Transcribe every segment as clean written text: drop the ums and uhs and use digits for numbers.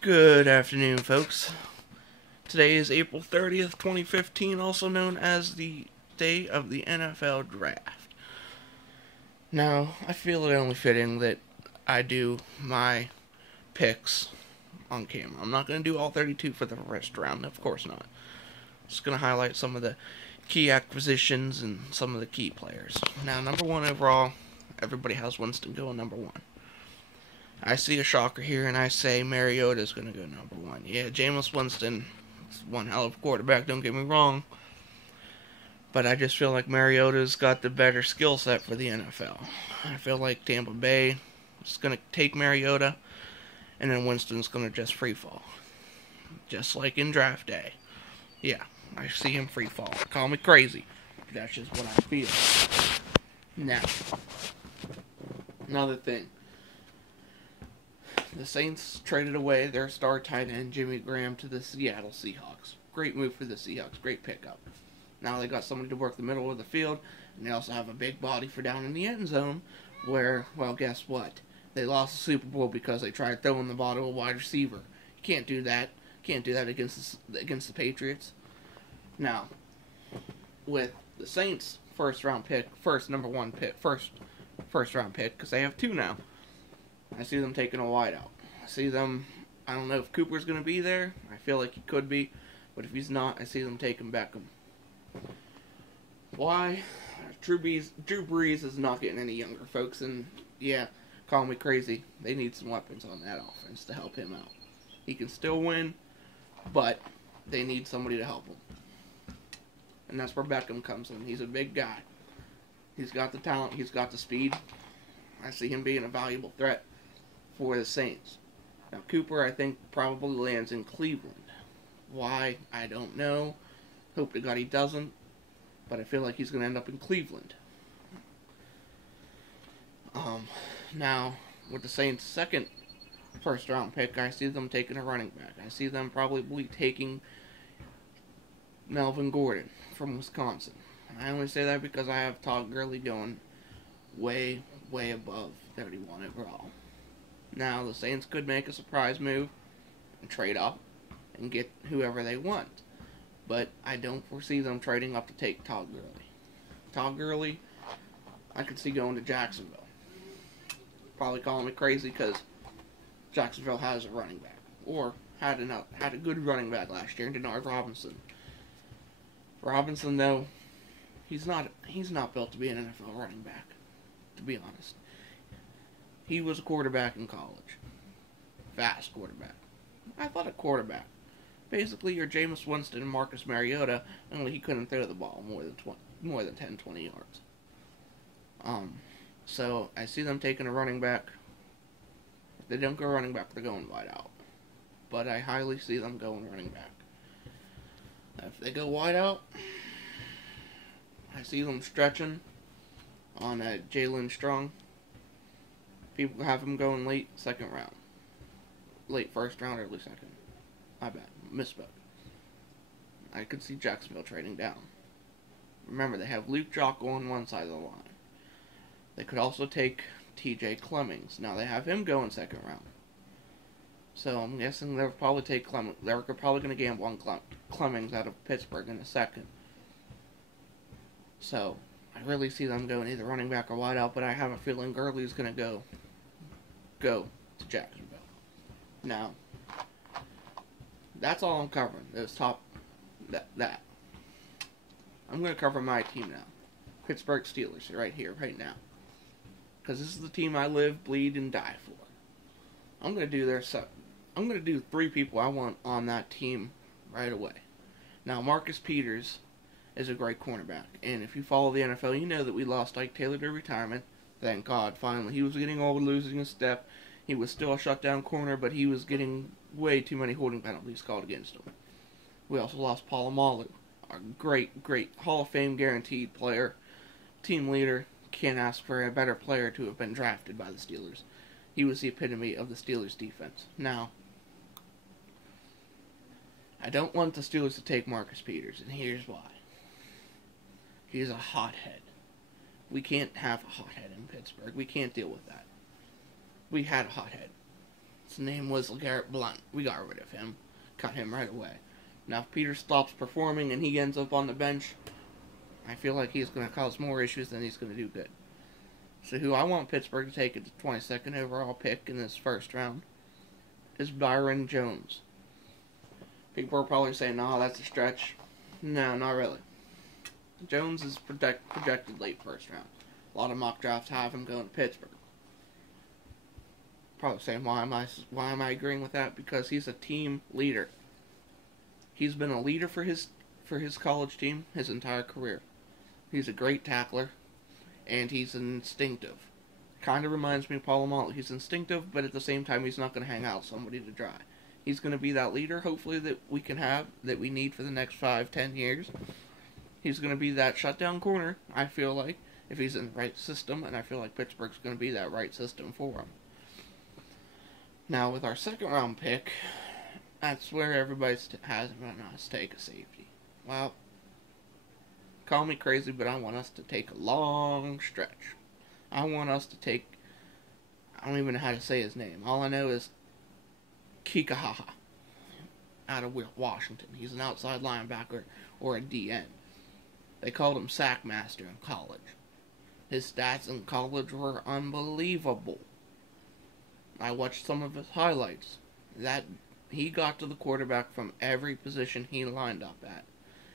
Good afternoon, folks. Today is April 30th, 2015, also known as the day of the NFL Draft. Now, I feel it only fitting that I do my picks on camera. I'm not going to do all 32 for the first round, of course not. Just going to highlight some of the key acquisitions and some of the key players. Now, number one overall, everybody has Winston going number one. I see a shocker here, and I say Mariota's going to go number one. Yeah, Jameis Winston is one hell of a quarterback, don't get me wrong. But I just feel like Mariota's got the better skill set for the NFL. I feel like Tampa Bay is going to take Mariota, and then Winston's going to just free fall. Just like in draft day. Yeah, I see him free fall. Call me crazy. That's just what I feel. Now, another thing. The Saints traded away their star tight end, Jimmy Graham, to the Seattle Seahawks. Great move for the Seahawks. Great pickup. Now they got somebody to work the middle of the field, and they also have a big body for down in the end zone, where, well, guess what? They lost the Super Bowl because they tried throwing the ball to a wide receiver. You can't do that. Can't do that against the Patriots. Now, with the Saints' first round pick, first round pick, because they have two now. I see them taking a wideout. I see them, I don't know if Cooper's going to be there. I feel like he could be. But if he's not, I see them taking Beckham. Why? Drew Brees is not getting any younger, folks. And, yeah, call me crazy. They need some weapons on that offense to help him out. He can still win, but they need somebody to help him. And that's where Beckham comes in. He's a big guy. He's got the talent. He's got the speed. I see him being a valuable threat for the Saints. Now, Cooper, I think, probably lands in Cleveland. Why? I don't know. Hope to God he doesn't. But I feel like he's going to end up in Cleveland. Now, with the Saints' second first-round pick, I see them taking a running back. I see them probably taking Melvin Gordon from Wisconsin. And I only say that because I have Todd Gurley going way above 31 overall. Now, the Saints could make a surprise move and trade up and get whoever they want. But I don't foresee them trading up to take Todd Gurley. Todd Gurley, I could see going to Jacksonville. Probably calling me crazy because Jacksonville has a running back. Or had a good running back last year, Denard Robinson. Robinson, though, he's not built to be an NFL running back, to be honest. He was a quarterback in college. Fast quarterback. I thought a quarterback. Basically, you're Jameis Winston and Marcus Mariota, only he couldn't throw the ball more than 10, 20 yards. So I see them taking a running back. If they don't go running back, they're going wide out. But I highly see them going running back. If they go wide out, I see them stretching on Jalen Strong. People have him going late second round. Late first round, early second. My bad. Misspoke. I could see Jacksonville trading down. Remember, they have Luke Joeckel on one side of the line. They could also take T.J. Clemmings. Now, they have him going second round. So, I'm guessing they'll probably take Clemmings. They're probably going to gamble on Clemmings out of Pittsburgh in a second. So, I really see them going either running back or wide out, but I have a feeling Gurley's going to go to Jacksonville. Now, that's all I'm covering. Those top, that. I'm going to cover my team now. Pittsburgh Steelers, right here, right now. Because this is the team I live, bleed, and die for. I'm going to do three people I want on that team right away. Now, Marcus Peters is a great cornerback. And if you follow the NFL, you know that we lost Ike Taylor to retirement. Thank God, finally. He was getting old, losing a step. He was still a shutdown corner, but he was getting way too many holding penalties called against him. We also lost Polamalu, our great Hall of Fame guaranteed player, team leader. Can't ask for a better player to have been drafted by the Steelers. He was the epitome of the Steelers defense. Now, I don't want the Steelers to take Marcus Peters, and here's why. He's a hothead. We can't have a hothead in Pittsburgh. We can't deal with that. We had a hothead. His name was LeGarrette Blount. We got rid of him. Cut him right away. Now, if Peter stops performing and he ends up on the bench, I feel like he's going to cause more issues than he's going to do good. So who I want Pittsburgh to take at the 22nd overall pick in this first round is Byron Jones. People are probably saying, no, that's a stretch. No, not really. Jones is projected late first round. A lot of mock drafts have him going to Pittsburgh. Probably saying, why am I agreeing with that? Because he's a team leader. He's been a leader for his college team his entire career. He's a great tackler, and he's instinctive. Kind of reminds me of Polamalu. He's instinctive, but at the same time, he's not going to hang out somebody to dry. He's going to be that leader, hopefully, that we can have, that we need for the next 5-10 years. He's going to be that shutdown corner, I feel like, if he's in the right system, and I feel like Pittsburgh's going to be that right system for him. Now, with our second round pick, that's where everybody has us take a safety. Well, call me crazy, but I want us to take a long stretch. I want us to take, I don't even know how to say his name. All I know is Kikaha out of Washington. He's an outside linebacker or a DN. They called him Sackmaster in college. His stats in college were unbelievable. I watched some of his highlights. That he got to the quarterback from every position he lined up at.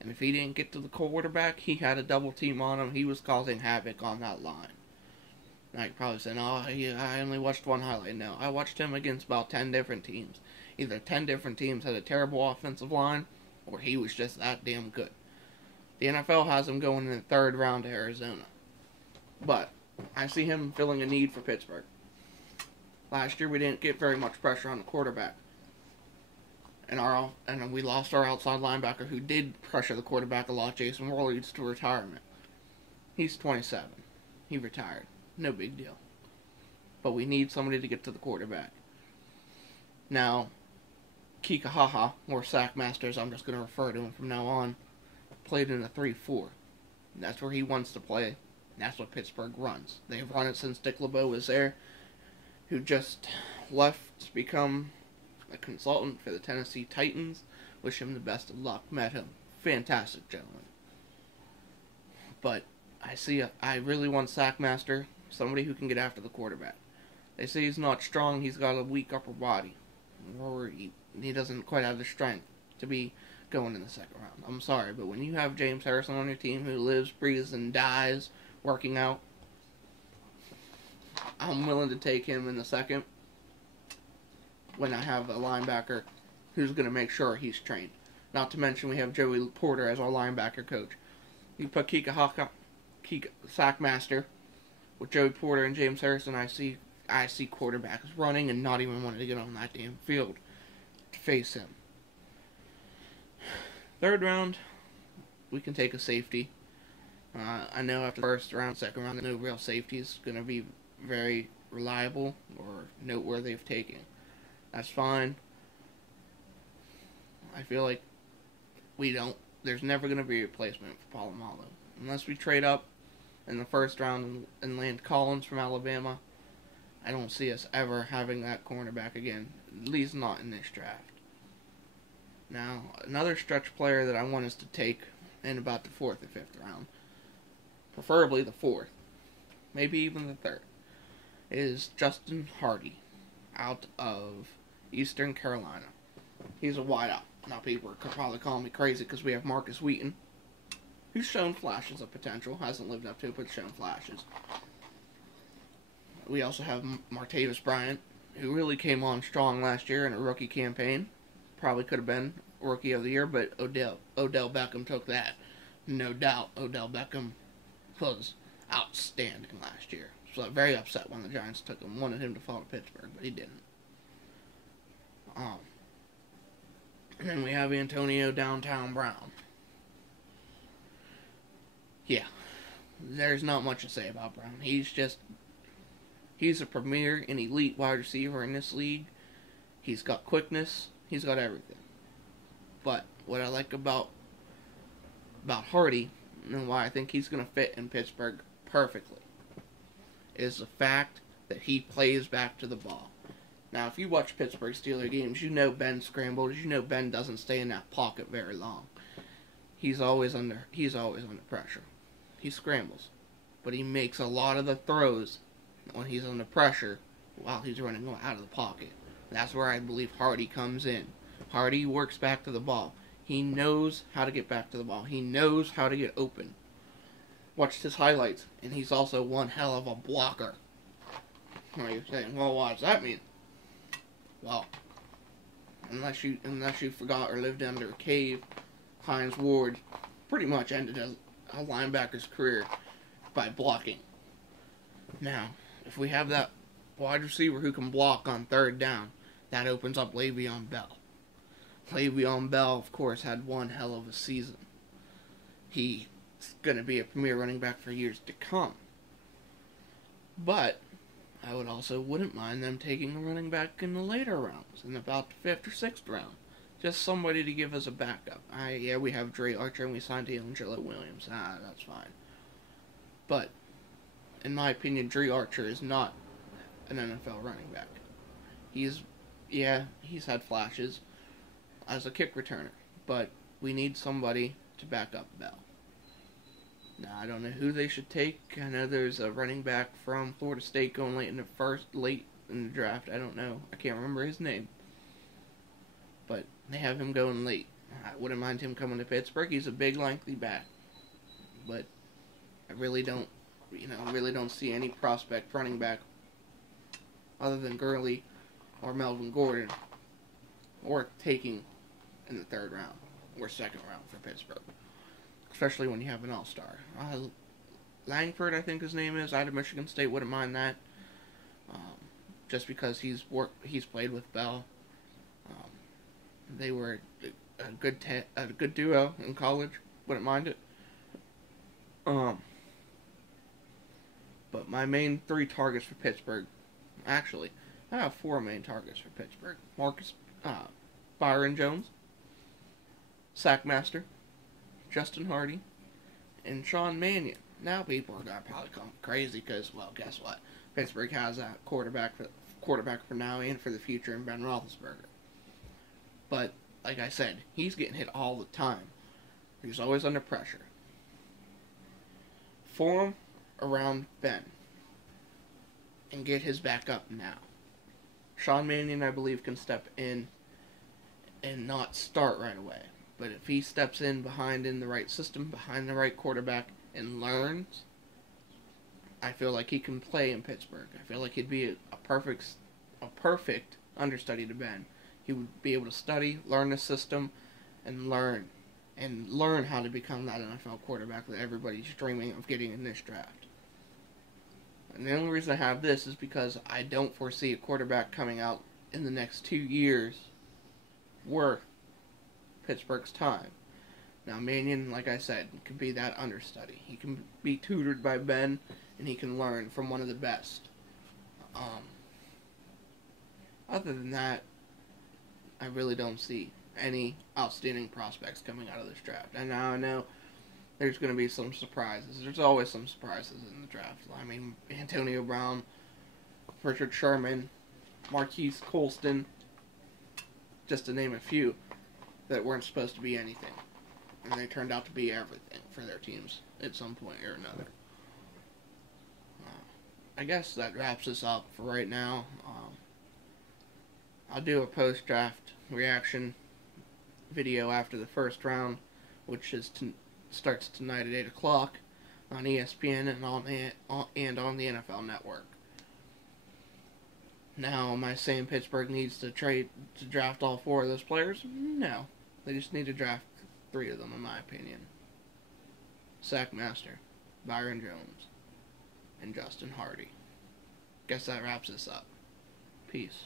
And if he didn't get to the quarterback, he had a double team on him. He was causing havoc on that line. Now you're probably saying, oh, I only watched one highlight. No, I watched him against about 10 different teams. Either 10 different teams had a terrible offensive line, or he was just that damn good. The NFL has him going in the third round to Arizona. But I see him filling a need for Pittsburgh. Last year we didn't get very much pressure on the quarterback. And we lost our outside linebacker who did pressure the quarterback a lot, Jason Worley's, to retirement. He's 27. He retired. No big deal. But we need somebody to get to the quarterback. Now, Kikaha, or Sackmaster, as I'm just going to refer to him from now on, played in a 3-4. That's where he wants to play. That's what Pittsburgh runs. They've run it since Dick LeBeau was there, who just left to become a consultant for the Tennessee Titans. Wish him the best of luck. Met him. Fantastic gentleman. But I really want Sackmaster, somebody who can get after the quarterback. They say he's not strong, he's got a weak upper body. Or he doesn't quite have the strength to be going in the second round. I'm sorry, but when you have James Harrison on your team who lives, breathes, and dies working out, I'm willing to take him in the second when I have a linebacker who's going to make sure he's trained. Not to mention we have Joey Porter as our linebacker coach. You put Sackmaster with Joey Porter and James Harrison, I see quarterbacks running and not even wanting to get on that damn field to face him. Third round, we can take a safety. I know after the first round, second round, no real safety is going to be very reliable or noteworthy of taking. That's fine. I feel like there's never going to be a replacement for Polamalu. Unless we trade up in the first round and land Collins from Alabama, I don't see us ever having that cornerback again. At least not in this draft. Now, another stretch player that I want us to take in about the 4th or 5th round, preferably the 4th, maybe even the 3rd, is Justin Hardy out of Eastern Carolina. He's a wideout. Now people are probably calling me crazy because we have Marcus Wheaton, who's shown flashes of potential, hasn't lived up to it, but shown flashes. We also have Martavis Bryant, who really came on strong last year in a rookie campaign. Probably could have been Rookie of the Year, but Odell Beckham took that. No doubt Odell Beckham was outstanding last year. So I'm very upset when the Giants took him. Wanted him to fall to Pittsburgh, but he didn't. And then we have Antonio Downtown Brown. Yeah, there's not much to say about Brown. He's a premier and elite wide receiver in this league. He's got quickness. He's got everything. But what I like about Hardy, and why I think he's going to fit in Pittsburgh perfectly, is the fact that he plays back to the ball. Now, if you watch Pittsburgh Steelers games, you know Ben scrambles. You know Ben doesn't stay in that pocket very long. He's always under pressure. He scrambles, but he makes a lot of the throws when he's under pressure while he's running out of the pocket. That's where I believe Hardy comes in. Hardy works back to the ball. He knows how to get back to the ball. He knows how to get open. Watched his highlights, and he's also one hell of a blocker. Now you're saying, well, what does that mean? Well, unless you forgot or lived under a cave, Hines Ward pretty much ended a linebacker's career by blocking. Now, if we have that wide receiver who can block on third down, that opens up Le'Veon Bell. Le'Veon Bell, of course, had one hell of a season. He's going to be a premier running back for years to come. But I wouldn't mind them taking a running back in the later rounds, in about the 5th or 6th round. Just somebody to give us a backup. We have Dre Archer and we signed Angelo Williams. That's fine. But, in my opinion, Dre Archer is not an NFL running back. He's had flashes as a kick returner, but we need somebody to back up Bell. Now, I don't know who they should take. I know there's a running back from Florida State going late in the draft. I don't know. I can't remember his name. But they have him going late. I wouldn't mind him coming to Pittsburgh. He's a big, lengthy back. But I really don't see any prospect running back other than Gurley or Melvin Gordon or taking in the 3rd round or 2nd round for Pittsburgh. Especially when you have an all-star. Langford, I think his name is, out of Michigan State, wouldn't mind that. Just because he's played with Bell. They were a good duo in college. Wouldn't mind it. But my main 3 targets for Pittsburgh, actually, I have 4 main targets for Pittsburgh. Byron Jones, Sackmaster, Justin Hardy, and Sean Mannion. Now people are going to probably come crazy because, well, guess what? Pittsburgh has a quarterback for now and for the future in Ben Roethlisberger. But, like I said, he's getting hit all the time. He's always under pressure. Form around Ben and get his back up now. Sean Mannion, I believe, can step in and not start right away. But if he steps in the right system, behind the right quarterback, and learns, I feel like he can play in Pittsburgh. I feel like he'd be a perfect understudy to Ben. He would be able to study, learn the system, and learn how to become that NFL quarterback that everybody's dreaming of getting in this draft. And the only reason I have this is because I don't foresee a quarterback coming out in the next 2 years worth Pittsburgh's time. Now, Mannion, like I said, can be that understudy. He can be tutored by Ben, and he can learn from one of the best. Other than that, I really don't see any outstanding prospects coming out of this draft. And now I know there's going to be some surprises. There's always some surprises in the draft. I mean, Antonio Brown, Richard Sherman, Marquise Colston, just to name a few, that weren't supposed to be anything. And they turned out to be everything for their teams at some point or another. I guess that wraps us up for right now. I'll do a post-draft reaction video after the first round, which starts tonight at 8 o'clock on ESPN and on the NFL Network. Now, am I saying Pittsburgh needs to draft all 4 of those players? No. They just need to draft 3 of them, in my opinion. Sackmaster, Byron Jones, and Justin Hardy. Guess that wraps us up. Peace.